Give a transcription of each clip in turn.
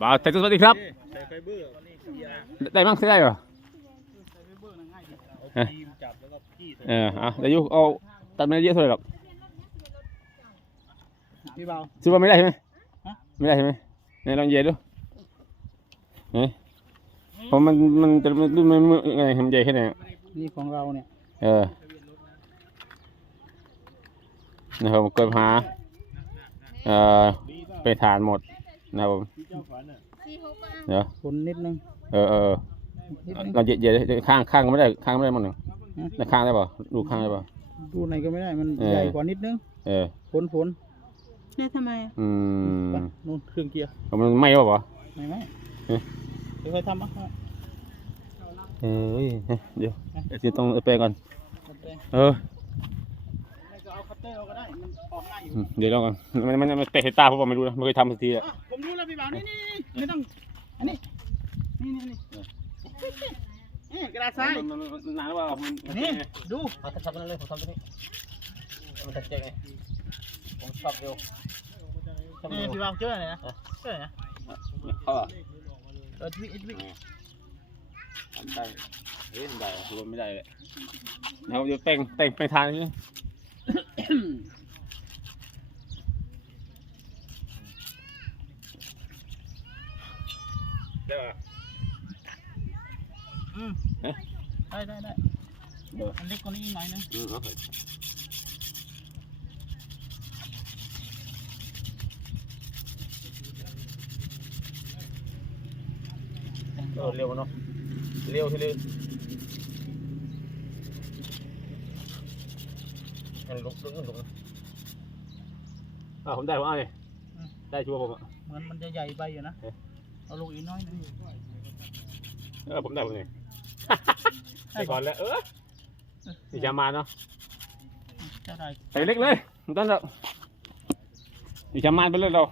บ่าวแต่สวัสดีครับ ใส่ไฟเบอร์ได้บ้างได้เหรอเอาครีมจับแล้วก็ขี้ใส่เออเอาเดี๋ยวอยูเอาตัดไม่ได้เยอะเท่าไหร่หรอกพี่เบาซื้อมาไม่ได้ใช่ไหมฮะไม่ได้ใช่ไหมไหนลองเย็นดูเฮ้ยเพราะมันมันจะมันมันมันมันไงมันใหญ่แค่ไหนอะนี่ของเราเนี่ย เออนะครับผมเกิดหาเอ่อไปทานหมด นะครับผมที่เจ้าฝันอะเดี๋ยวคนนิดนึงเออเออนิดนึงเราเย็นเย็นข้างข้างไม่ได้ข้างไม่ได้มันหนึ่งแต่ข้างได้ป่ะดูข้างได้ป่ะดูไหนก็ไม่ได้มันเออใหญ่กว่านิดนึง เออฝนฝนเนี่ยทำไมอะอืมไปนู่นเครื่องเกียร์มันไม่ป่ะวะไม่ไม่เอ๊ะเดี๋ยวค่อยทำอะเอ้ยเดี๋ยวเดี๋ยวต้องเอาไปก่อนคัตเตอร์เออไม่ก็ เอาคัตเตอร์เอาก็ได้ มันออกง่ายอยู่อืมเดี๋ยวลองก่อนมันมันมันเตะสายตาเพราะว่าไม่รู้นะไม่เคยทำสักทีอะอะผมรู้แล้วพี่เบานี่นี่นี่ไม่ต้อง อันนี้ นี่นี่นี่นี่กระดาษทรายมันนานว่ามันนี่ดู เอาทำนั่นเลยผมทำตรงนี้มันจะเจ๊งไงผมชอบเร็วชอบนี่เร็วพี่เบาเจอไหนนะเจอไหนนะเขาอะเออทวิทวิทำได้เฮ้ยทำได้รวมไม่ได้เลยนะครับเดี๋ยวแต่งแต่งไปทางนี้ ได้ป่ะอืมเอ๊ะ ได้ได้ได้เอออันเล็กกว่านี้อีกหน่อยนึงอืมเอาไปเออเร็วเนาะเร็วทีเร็ว ให้ลุกลุกลุกอ่าผมได้ผมเอาเลยได้ชัวร์ผมอะเหมือนมันจะใหญ่ไปอยู่นะ เอ๊ะเอาลงอีกน้อยนึงเออผมได้ผมเลยไปก่อนแล้วเออนี่จะมาเนาะเจ้าได้ใส่เล็กเลยไม่ต้องแล้วนี่จะมาไปเลยเรา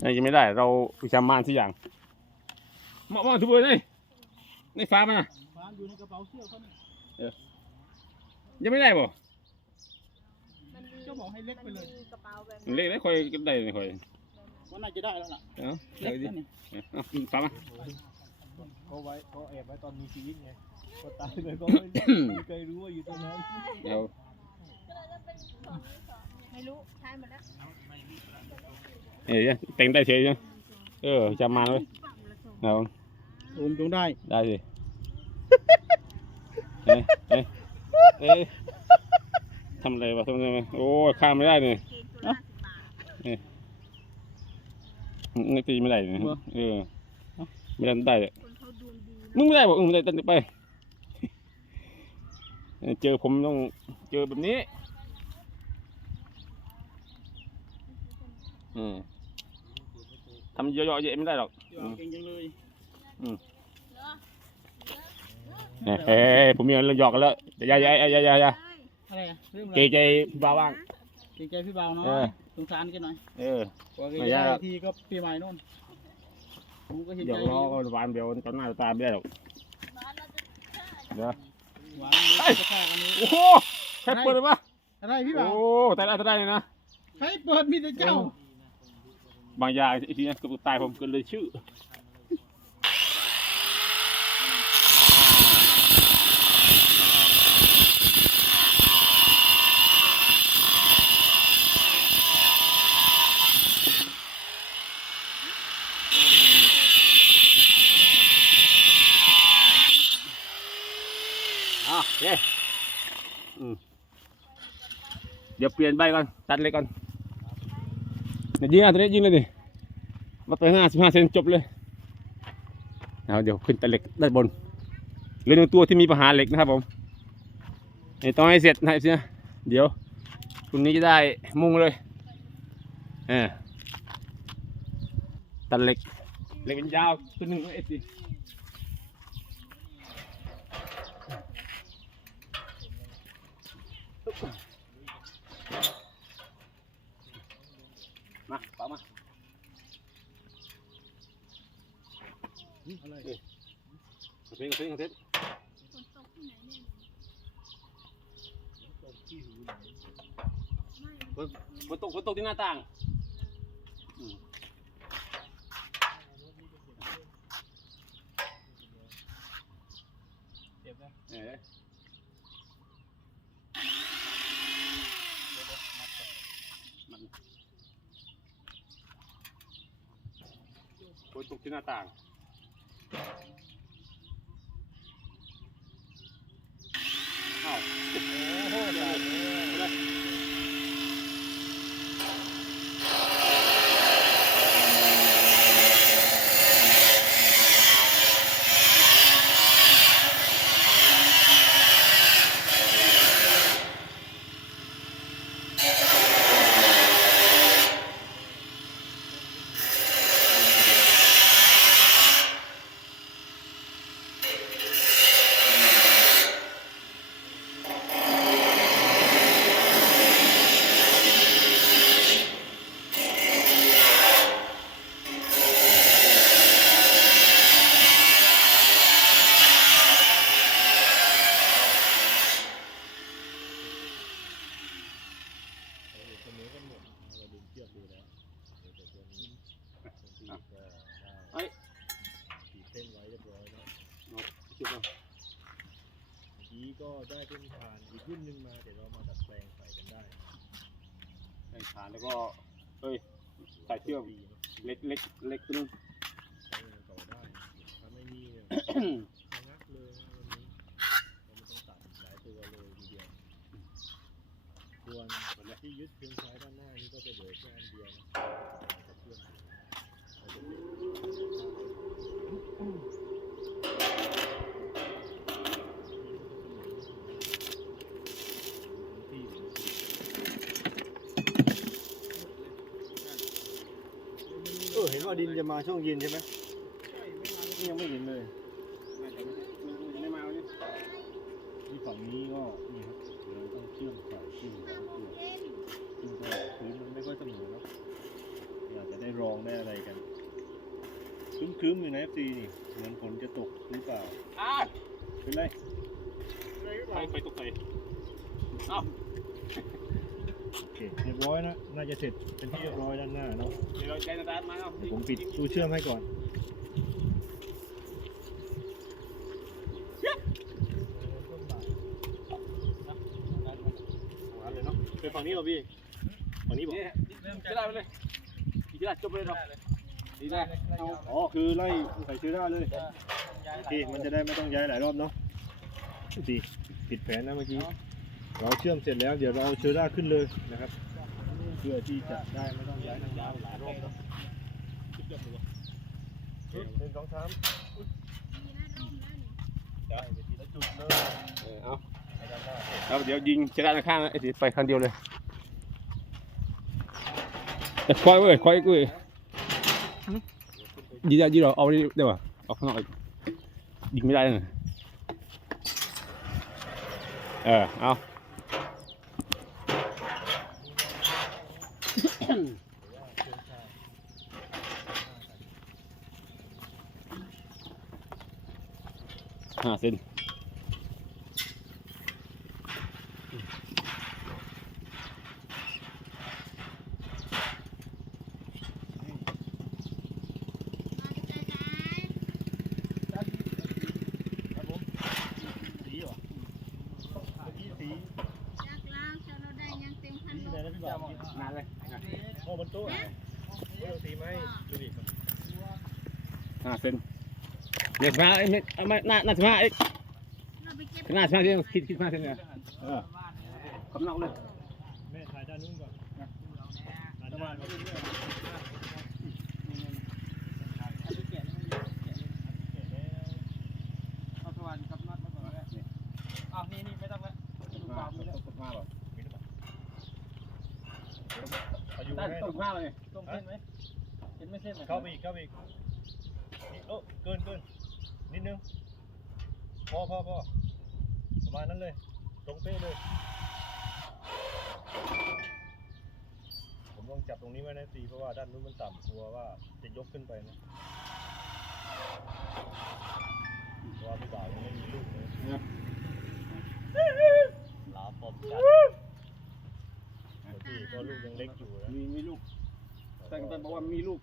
เอ้ยยังไม่ได้เราวิชามานที่อย่างมองมองทุบเลยนี่ในฟ้ามันอะฟ้า อยู่ในกระเป๋าเสื้อเขาเนี่ยยังไม่ได้บ่เจ้าบอกให้เล็กไปเลยกระเป๋าแบบมันเล็กได้ค่อยก็ได้เลยค่อยว่าน่าจะได้แล้วล่ะเอ้าเล็เดี๋ยวกดิแล้วนี่เอาฟ้ามาเขาไว้เขาแอบไว้ตอนมีชีวิตไงพอตายไปก็ไม่ไม่เคยรู้ว่าอยู่ตรงนั้นเดี๋ยวไม่รู้ใช้หมดแล้วเอ้ยแต่งได้เฉยยังเออวิชามานเลยเอาโอมจงได้ได้สิ เอ้ยเอ้ยเอ้ยทำอะไรวะทำอะไรวะโอ้ยข้ามไม่ได้เลยนึกตีไม่ได้เลยเออไม่ได้ได้เลยคนเขาดวงดีมึงไม่ได้บอกมึงไม่ได้ตั้งแต่ไป เจอผมต้องเจอแบบนี้อืมทำเยอะๆเยอะไม่ได้หรอกเดี๋ยวเอาเก่งจังเลย เฮ้ยผมมีเรื่องหยอกกันแล้วอย่าอย่าอย่าอย่าอย่าอย่าอะไรอะเรื่องอะไรเกรงใจพี่บ่าวบ้าง เกรงใจพี่เบาเนาะเออ สงสารกันหน่อยเออ กว่าเกรงไม่ใจยากหรอกทีก็ปีใหม่นู่นผมก็เห็นเดี๋ใจยวอยู่ล้อก็หวานเดี๋ยวตอนหน้าตาไม่ได้หรอกเดี๋ยวหวานนี้จะฆ่ากันนี้โอ้โหใครเปิดเลยวะอะไรพี่โอ้เบาแต่ได้แต่ได้เลยนะ ใครเปิดมีแต่เจ้า บางอย่างไอ้ทีนี้เกือบตายผมเกินเลยชื่ออะโอเคอืมเดี๋ยวเปลี่ยนใบก่อน ตัดเล็กก่อนเดี๋ยวยิงอะตัวนี้ยิงเลยดิวัดไปห้าสิบห้าเซนจบเลยเอาเดี๋ยวขึ้นตัดเหล็กด้านบนเหลือหนึ่งตัวที่มีปัญหาเหล็กนะครับผมนี่ต้องให้เสร็จนะเนี่ยเดี๋ยวพรุ่งนี้จะได้มุงเลยเออตัดเหล็กเหล็กเป็นยาวตัวหนึ่งเอส ซีมาต่อมาอะไรเอ้ยกระเซ็งกระเซ็งกระเซ็งฝนตกที่ไหนเนี่ยไม่มันฝนฝนตกฝนตกที่หน้าต่างอืม เจ็บนะ เออมันฝนตก ที่หน้าต่างอ้าว โอ้โหตายแล้ว เสมอกันหมดเราดึงเชือกดูแล้วแต่ตัวนี้บางทีก็ได้ เฮ้ย ขีดเส้นไว้เรียบร้อยแล้ว จุดก่อน เมื่อกี้ก็ได้เป็นผ่านอีกรุ่นหนึ่งมาเดี๋ยวเรามาดัดแปลงใส่กันได้ ใส่ ฐานแล้วก็เอ้ยใส่เชือกเนอะเล็กเล็กเล็กนึงใช้งานต่อได้ถ้าไม่มีเนี่ยชะงักเลยนะวันนี้เราไม่ต้องตัดหลายตัวเลยทีเดียวส่วนที่ยึดเพียงซ้ายด้านหน้านี่ก็จะเหลือแค่อันเดียวนะเพื่อนเราจะเป็นที่ เออเห็นว่าดินจะมาช่วงเย็นใช่ไหมนี่ยังไม่เห็นเลยไม่มาวันนี้ที่ฝั่งนี้ก็นี่ครับเราต้องเชื่อมสายขึ้นแล้วเชื่อมซึ่งก็พื้นมันไม่ค่อยเสมอเนอะอยากจะได้รองได้อะไรกันครึ้มๆอยู่นะ FC นี่เหมือนฝนจะตกหรือเปล่าอะเป็นไรไฟไฟตกไฟเอ้า โอเคเรียบร้อยนะ น่าจะเสร็จเป็นที่เรียบร้อยด้านหน้าเนาะ เดี๋ยวเราใจนาดานมาเอาเดี๋ยวผมปิดตู้เชื่อมให้ก่อนเลยเนาะเป็นฝั่งนี้เหรอพี่ฝั่งนี้บอกนี่จะได้ไปเลยอีกทีละจบเลยเนาะดีได้เอาอ๋อ คือไล่ใส่เชื้อราเลย โอเค มันจะได้ไม่ต้องย้ายหลายรอบเนาะดีผิดแผนนะเมื่อกี้ เเราเชื่อมเสร็จแล้วเดี๋ยวเราเอาเชื้อราขึ้นเลยนะครับ เพื่อที่จะได้ไม่ต้องย้ายทางยาวหลายรอบเนะหนึ่งสองสามได้ไปทีละจุดเลยเออเอาเสร็จแล้วเดี๋ยวยิงเชด้าข้างนะไอ้สิไปคันเดียวเลยแต่คอยเว้ยคอยกูเว้ยยิงได้ยิงเราเอาดิเดี๋ยวออาข้างนอกยิงไม่ได้เลยเออเอา นห้าเซน ครับผมสีเหรอเมื่อกี้สี จากลาวจะเราได้ยังเต็มพัน สี โล ไหนนะพี่บ่าวนานเลย โอ้บนโต๊ะเออสีไหมดูดิห้าเซนเด็กมาไอ้เม็ดเอามาหน้าหน้าสิบห้าเอ็กเราไปเก็บหน้าสิบห้าเซนคิดคิดห้าเซนเนี่ยเออคำนอกเลยแม่ถ่ายด้านนู้นก่อนด้านหน้าก่อนเอาสว่านกับน็อตมาก่อนแล้วอ้าวนี่นี่ไม่ต้องแล้วดูมาเปล่ามือแล้วตกมาบ่มีหรือ เปล่าเอาอยู่ได้ให้ตกมาเลยตรงเส้นไหมเห็นไม่เส้นไหมเข้าไปอีกเข้าไปอีกนี่โอ้เกินเกินนิดนึงพอพอพอประมาณนั้นเลย ตรงเป๊ะเลย ผมต้องจับตรงนี้ไว้นะสีเพราะว่าด้านนู้นมันต่ำกลัวว่าจะยกขึ้นไปนะเพราะว่าพี่บ่าวยังไม่มีลูกเลยลาปอบจัด ที่ก็ลูกยังเล็กอยู่นะมีมีลูกแต่แต่บอกว่ามีลูก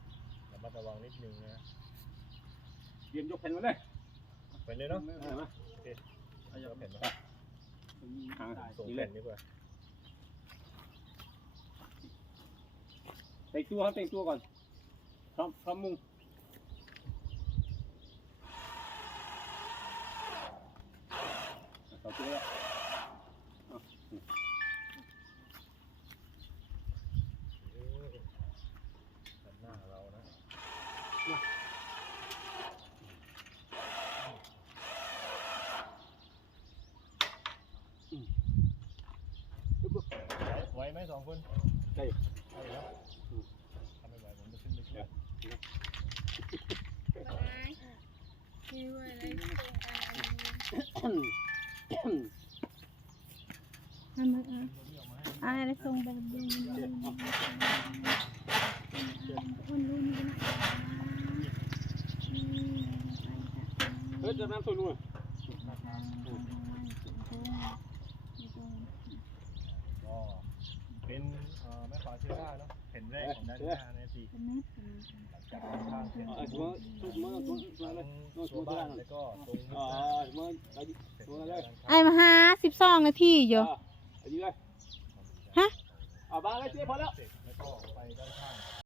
ระมัดระวังนิดนึงนะเตรียมยกแผ่นมาเลยไปเลยเนาะเห็นไหมเอาแผ่นมาอ่าส่งนี่เลแผ่ยนดีกว่าแต่งตัวครับแต่งตัวก่อนพร้อมพร้อมมุงต่อตัวแล้ว เออหันหน้าเรานะ ไหวไหม สองคนใช่ได้แล้วถ้าไม่ไหวผมจะขึ้นไปช่วยคิวอะไรตรงอะไรทำไมอะอะไรทรงแบบนี้คนรู้นี่นะเฮ้ยจะน้ำตัวนู้นก็เป็น เอ่อแม่ป่าเชื้อราเนาะเห็นแรกของด้านหน้าในสี่หลังจากข้างเสร็จเออตัวตัวตัวตัวตัวอะไรทั้งตัวบ้านแล้วก็ตรงมุอ่าดเมื่อไอ้เสร็จตัวแล้วอะไรด้านข้างไอ้มาหาสิบสองนาทีอยู่ไอ้ยี่เลยฮะอ่าบ้าแล้วเจ๊พอแล้วแล้วก็ไปด้านข้าง